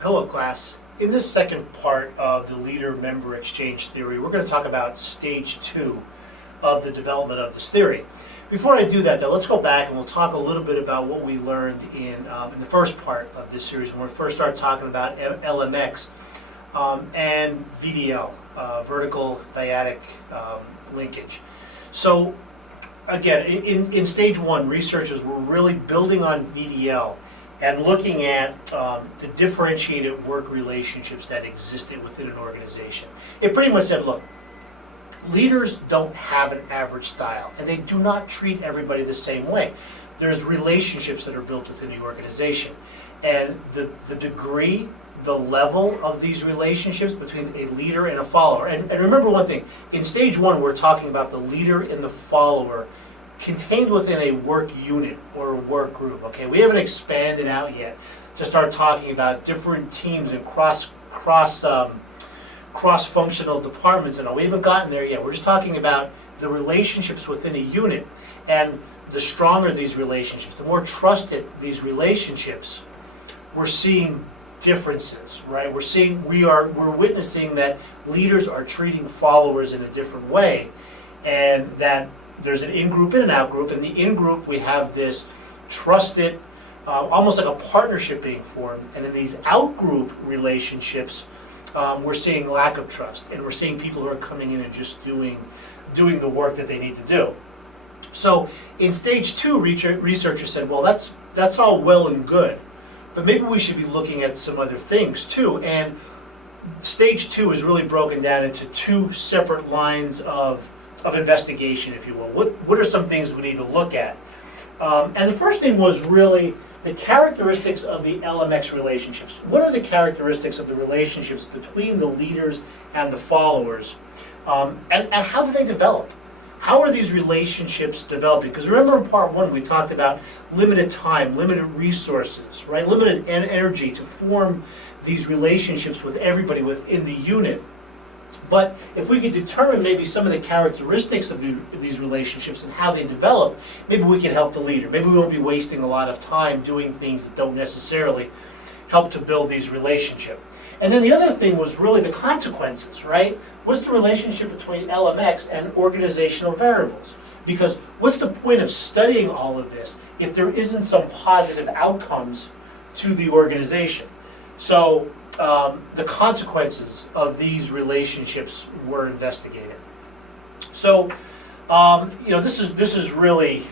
Hello, class. In this second part of the leader-member exchange theory, we're going to talk about stage 2 of the development of this theory. Before I do that, though, let's go back and we'll talk a little bit about what we learned in the first part of this series when we first started talking about LMX and VDL, vertical dyadic linkage. So, again, in stage 1, researchers were really building on VDL and looking at the differentiated work relationships that existed within an organization. It pretty much said, look, leaders don't have an average style, and they do not treat everybody the same way. There's relationships that are built within the organization, and the degree, the level of these relationships between a leader and a follower. And remember one thing, in stage 1, we're talking about the leader and the follower contained within a work unit or a work group. Okay, we haven't expanded out yet to start talking about different teams and cross-functional departments and all. We haven't gotten there yet. We're just talking about the relationships within a unit, and the stronger these relationships, the more trusted these relationships, we're seeing differences, right? We're witnessing that leaders are treating followers in a different way, and that there's an in-group and an out-group. In the in-group, we have this trusted, almost like a partnership being formed. And in these out-group relationships, we're seeing lack of trust. And we're seeing people who are coming in and just doing the work that they need to do. So in stage 2, researchers said, well, that's all well and good, but maybe we should be looking at some other things too. And stage 2 is really broken down into 2 separate lines of investigation, if you will. What are some things we need to look at? And the first thing was really the characteristics of the LMX relationships. What are the characteristics of the relationships between the leaders and the followers? And how do they develop? How are these relationships developing? Because remember in part 1, we talked about limited time, limited resources, right? Limited energy to form these relationships with everybody within the unit. But if we could determine maybe some of the characteristics of these relationships and how they develop, maybe we can help the leader. Maybe we won't be wasting a lot of time doing things that don't necessarily help to build these relationships. And then the other thing was really the consequences, right? What's the relationship between LMX and organizational variables? Because what's the point of studying all of this if there isn't some positive outcomes to the organization? So the consequences of these relationships were investigated. So this is really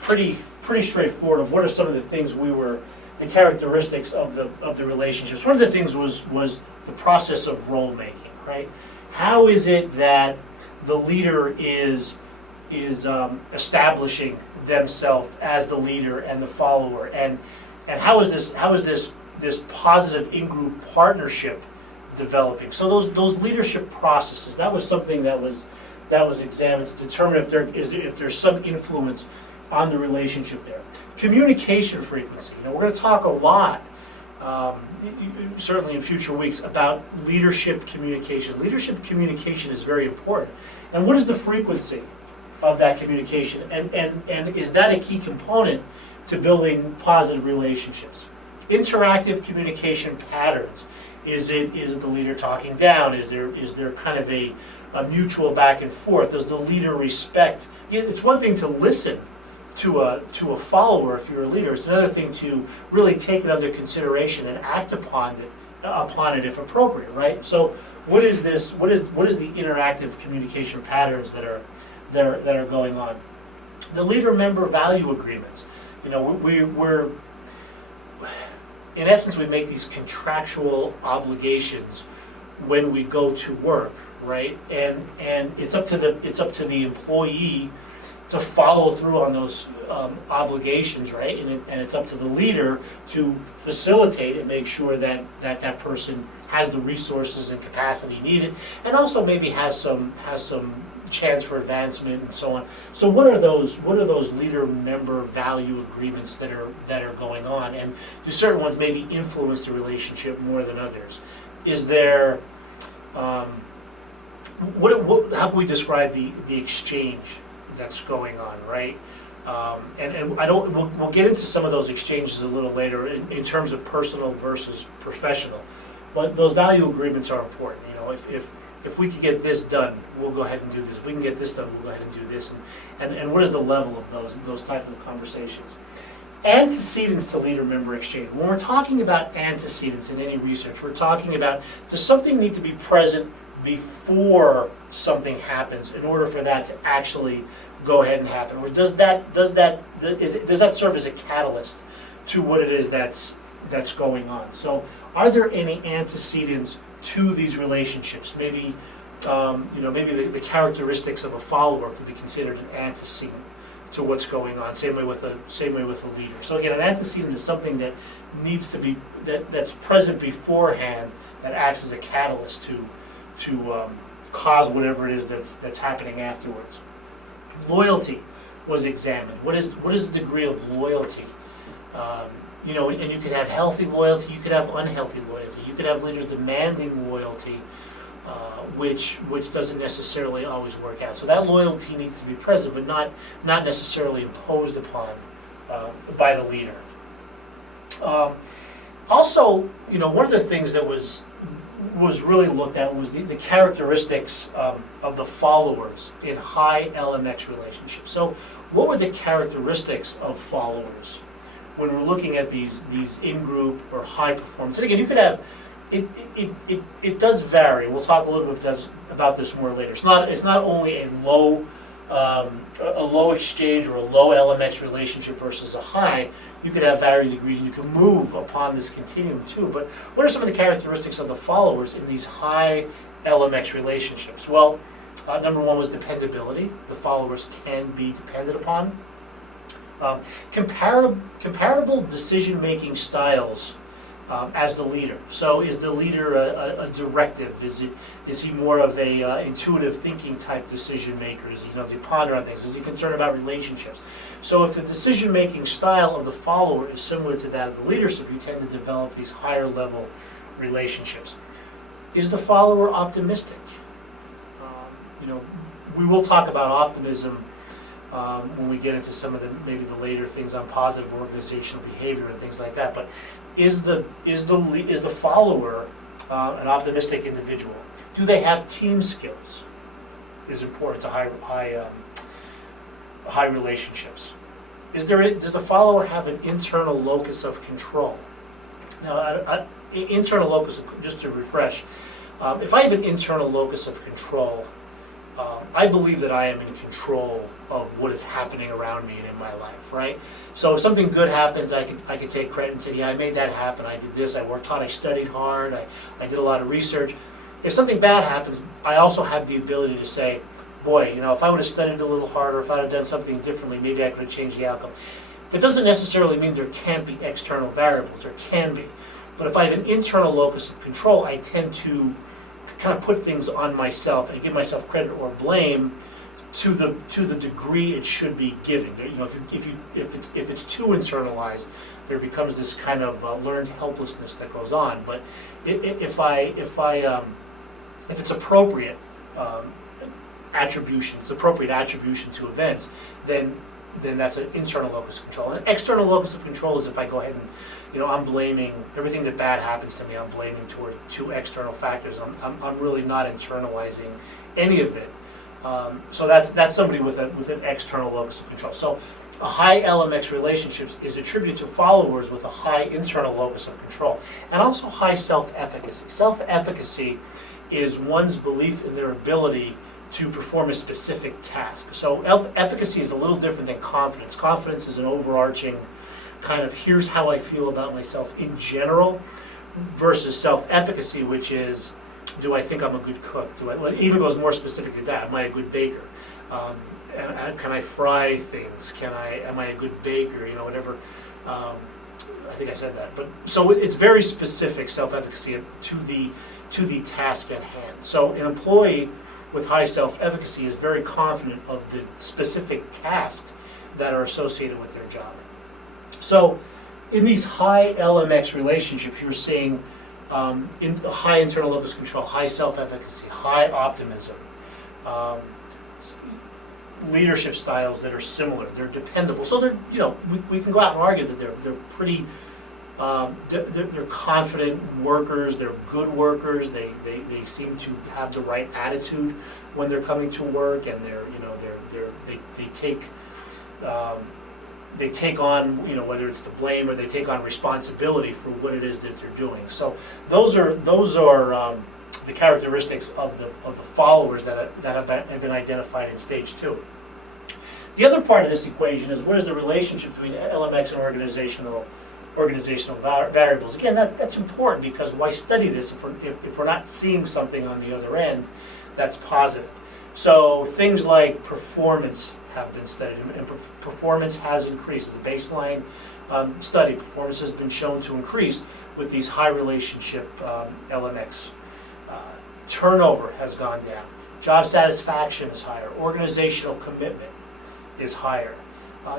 pretty straightforward. Of what are some of the things the characteristics of the relationships. One of the things was the process of role making, right? How is it that the leader is establishing themselves as the leader and the follower, and how is this positive in-group partnership developing? So those leadership processes, that was something that was examined to determine if there's some influence on the relationship there. Communication frequency. We're going to talk a lot, certainly in future weeks, about leadership communication. Leadership communication is very important. And what is the frequency of that communication? And is that a key component to building positive relationships? Interactive communication patterns. Is it the leader talking down? Is there kind of a mutual back and forth? Does the leader respect? It's one thing to listen to a follower if you're a leader. It's another thing to really take it under consideration and act upon it if appropriate, right? So what is this? What is the interactive communication patterns that are going on? The leader-member value agreements. We're in essence, we make these contractual obligations when we go to work, right? And it's up to the employee to follow through on those obligations, right? And it's up to the leader to facilitate and make sure that person has the resources and capacity needed, and also maybe has some chance for advancement and so on. So what are those leader-member value agreements that are going on, and do certain ones maybe influence the relationship more than others? Is there how can we describe the exchange that's going on, right? And we'll get into some of those exchanges a little later in terms of personal versus professional. But those value agreements are important. You know, if we can get this done, we'll go ahead and do this. If we can get this done, we'll go ahead and do this. And what is the level of those type of conversations? Antecedents to leader-member exchange. When we're talking about antecedents in any research, we're talking about, does something need to be present before something happens in order for that to actually go ahead and happen, or does that serve as a catalyst to what it is that's going on? So, are there any antecedents to these relationships? Maybe maybe the characteristics of a follower could be considered an antecedent to what's going on. Same way with a leader. So again, an antecedent is something that needs to be that's present beforehand, that acts as a catalyst to cause whatever it is that's happening afterwards. Loyalty was examined. What is the degree of loyalty? And you could have healthy loyalty, you could have unhealthy loyalty. You could have leaders demanding loyalty, which doesn't necessarily always work out. So that loyalty needs to be present, but not necessarily imposed upon by the leader. Also, one of the things that was really looked at was the characteristics of the followers in high LMX relationships. So what were the characteristics of followers when we're looking at these in-group or high performance? And again, you could have, it does vary. We'll talk a little bit about this more later. It's not only a low exchange or a low LMX relationship versus a high. You could have varying degrees, and you can move upon this continuum too. But what are some of the characteristics of the followers in these high LMX relationships? Well, number one was dependability. The followers can be depended upon. Comparable decision-making styles as the leader. So is the leader a directive? Is he more of a intuitive thinking type decision maker? Does he ponder on things? Is he concerned about relationships? So if the decision-making style of the follower is similar to that of the leadership, you tend to develop these higher level relationships. Is the follower optimistic? We will talk about optimism when we get into some of maybe the later things on positive organizational behavior and things like that. But is the follower an optimistic individual? Do they have team skills? Is important to high relationships. Does the follower have an internal locus of control? Now, internal locus, just to refresh, if I have an internal locus of control, I believe that I am in control of what is happening around me and in my life, right? So if something good happens, I could take credit and say, yeah, I made that happen, I did this, I worked hard, I studied hard, I did a lot of research. If something bad happens, I also have the ability to say, boy, if I would have studied a little harder, if I would have done something differently, maybe I could have changed the outcome. That doesn't necessarily mean there can't be external variables. There can be. But if I have an internal locus of control, I tend to kind of put things on myself and give myself credit or blame to the degree it should be given. If it's too internalized, there becomes this kind of learned helplessness that goes on. But if it's appropriate attribution, it's appropriate attribution to events, then that's an internal locus of control. An external locus of control is if I go ahead and I'm blaming everything that bad happens to me. I'm blaming toward two external factors. I'm really not internalizing any of it. So that's somebody with an external locus of control. So a high LMX relationships is attributed to followers with a high internal locus of control, and also high self-efficacy. Self-efficacy is one's belief in their ability to perform a specific task. So efficacy is a little different than confidence. Confidence is an overarching kind of, here's how I feel about myself in general, versus self-efficacy, which is, do I think I'm a good cook? It even goes more specific to that. Am I a good baker? Can I fry things? Am I a good baker? Whatever. I think I said that. But so it's very specific self-efficacy to the task at hand. So an employee with high self-efficacy is very confident of the specific tasks that are associated with their job. So in these high LMX relationships, you're seeing in high internal locus control, high self-efficacy, high optimism. leadership styles that are similar. They're dependable. So they're, you know, we can go out and argue that they're pretty, they're confident workers, they're good workers, they seem to have the right attitude when they're coming to work, and they're, you know, they take on, you know, whether it's the blame or they take on responsibility for what it is that they're doing. So those are the characteristics of the followers that have been identified in stage 2. The other part of this equation is what is the relationship between LMX and organizational variables. Again, that's important, because why study this if we're not seeing something on the other end that's positive? So things like performance have been studied, and performance has increased. As a baseline study, performance has been shown to increase with these high relationship LMX. Turnover has gone down. Job satisfaction is higher. Organizational commitment is higher.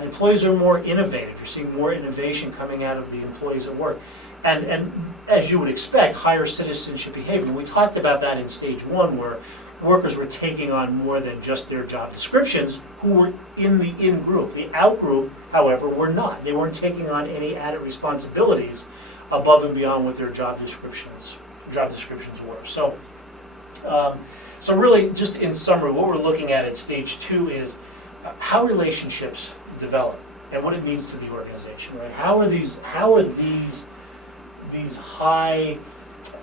Employees are more innovative. You're seeing more innovation coming out of the employees at work. And as you would expect, higher citizenship behavior. We talked about that in stage 1, where workers were taking on more than just their job descriptions, who were in the in-group. The out-group, however, were not. They weren't taking on any added responsibilities above and beyond what their job descriptions were. So really, just in summary, what we're looking at stage 2 is how relationships develop and what it means to the organization. Right? How are these high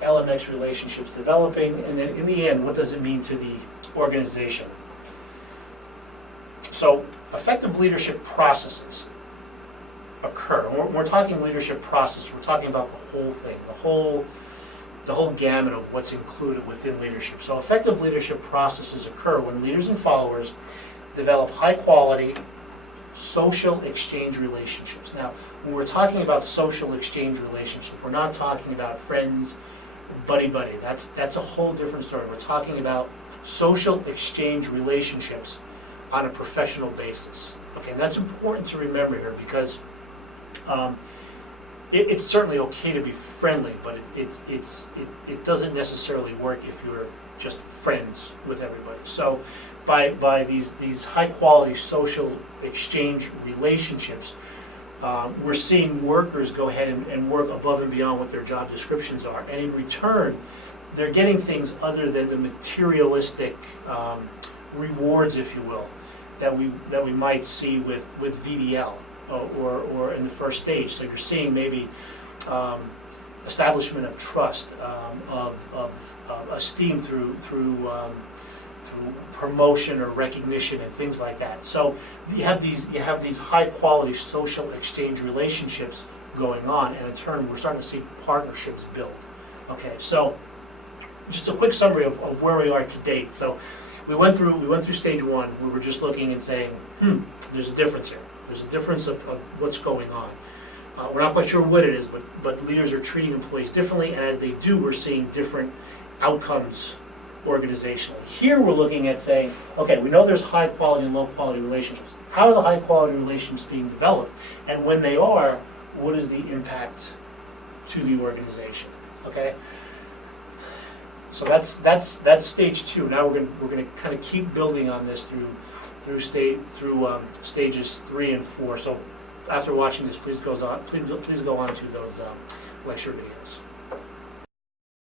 LMX relationships developing, and then in the end, what does it mean to the organization? So effective leadership processes occur. When we're talking leadership process, we're talking about the whole thing, the whole gamut of what's included within leadership. So effective leadership processes occur when leaders and followers develop high quality social exchange relationships. Now, when we're talking about social exchange relationship, we're not talking about friends, buddy-buddy. That's a whole different story. We're talking about social exchange relationships on a professional basis. Okay, and that's important to remember here, because it's certainly okay to be friendly, but it doesn't necessarily work if you're just friends with everybody. So by these high quality social exchange relationships, we're seeing workers go ahead and work above and beyond what their job descriptions are, and in return they're getting things other than the materialistic rewards, if you will, that we might see with VDL or in the first stage. So you're seeing maybe establishment of trust, of esteem through promotion or recognition and things like that. So you have these high quality social exchange relationships going on, and in turn we're starting to see partnerships build. Okay, so just a quick summary of where we are to date. So we went through stage 1. We were just looking and saying, there's a difference here. There's a difference of what's going on. We're not quite sure what it is, but leaders are treating employees differently, and as they do, we're seeing different outcomes organizationally. Here we're looking at saying, okay, we know there's high quality and low quality relationships. How are the high quality relationships being developed? And when they are, what is the impact to the organization? Okay? So that's stage 2. Now we're going to kind of keep building on this through stages 3 and 4. So after watching this, please go on to those lecture videos.